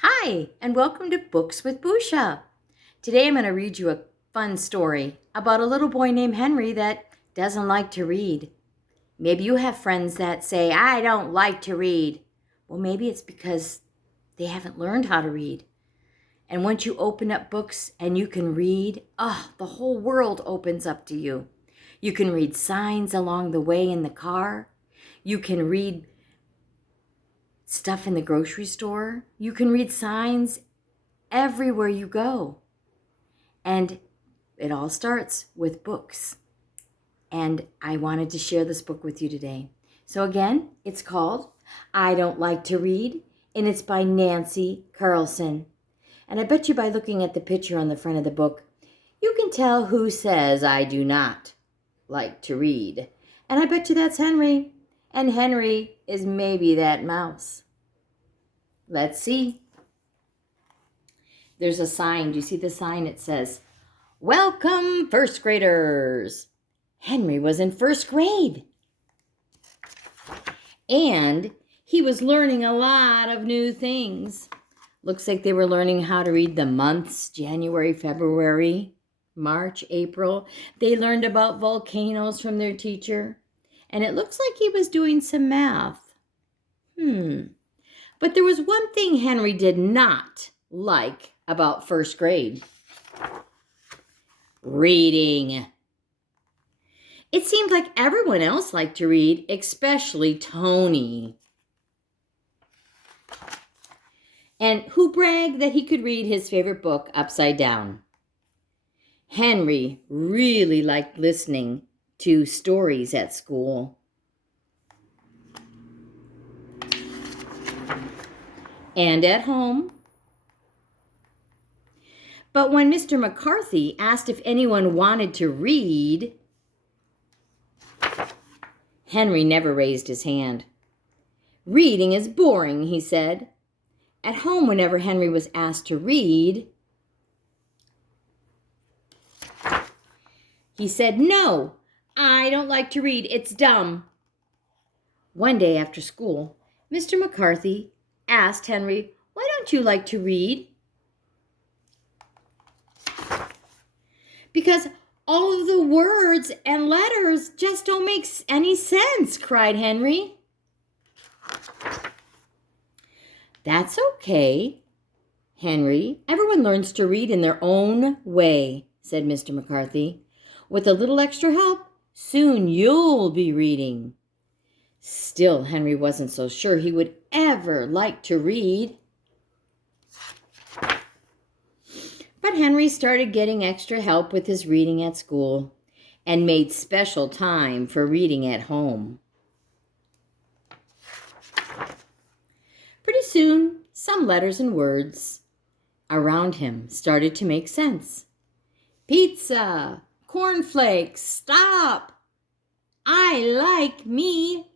Hi, and welcome to Books with Busha. Today I'm going to read you a fun story about a little boy named Henry that doesn't like to read. Maybe you have friends that say, I don't like to read. Well, maybe it's because they haven't learned how to read. And once you open up books and you can read, the whole world opens up to you. You can read signs along the way in the car. You can read stuff in the grocery store. You can read signs everywhere you go. And it all starts with books. And I wanted to share this book with you today. So again, it's called I Don't Like to Read, and it's by Nancy Carlson. And I bet you by looking at the picture on the front of the book, you can tell who says I do not like to read. And I bet you that's Henry. And Henry is maybe that mouse. Let's see. There's a sign. Do you see the sign? It says, Welcome, first graders. Henry was in first grade. And he was learning a lot of new things. Looks like they were learning how to read the months, January, February, March, April. They learned about volcanoes from their teacher. And it looks like he was doing some math. But there was one thing Henry did not like about first grade. Reading. It seemed like everyone else liked to read, especially Tony. And who bragged that he could read his favorite book upside down. Henry really liked listening to stories at school. And at home. But when Mr. McCarthy asked if anyone wanted to read, Henry never raised his hand. Reading is boring, he said. At home, whenever Henry was asked to read, he said, No, I don't like to read. It's dumb. One day after school, Mr. McCarthy asked Henry, Why don't you like to read? Because all of the words and letters just don't make any sense, cried Henry. That's okay, Henry. Everyone learns to read in their own way, said Mr. McCarthy. With a little extra help, soon you'll be reading. Still, Henry wasn't so sure he would ever like to read. But Henry started getting extra help with his reading at school and made special time for reading at home. Pretty soon, some letters and words around him started to make sense. Pizza, cornflakes, stop. I like me.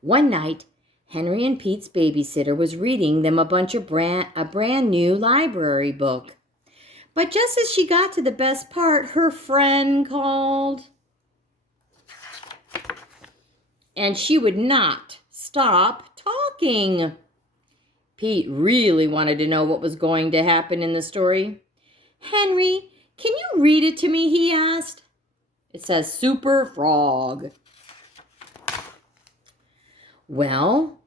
One night, Henry and Pete's babysitter was reading them a brand new library book. But just as she got to the best part, her friend called. And she would not stop talking. Pete really wanted to know what was going to happen in the story. Henry, can you read it to me? He asked. It says Super Frog. Well,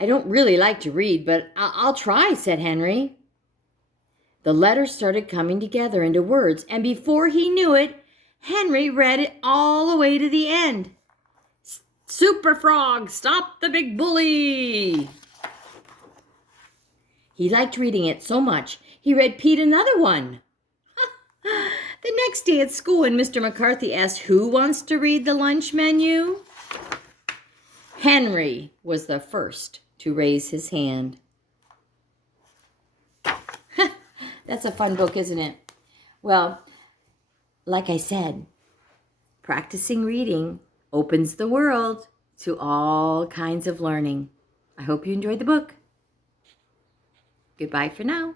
I don't really like to read, but I'll try, said Henry. The letters started coming together into words, and before he knew it, Henry read it all the way to the end. Super Frog, stop the big bully! He liked reading it so much, he read Pete another one. The next day at school, when Mr. McCarthy asked who wants to read the lunch menu, Henry was the first to raise his hand. That's a fun book, isn't it? Well, like I said, practicing reading opens the world to all kinds of learning. I hope you enjoyed the book. Goodbye for now.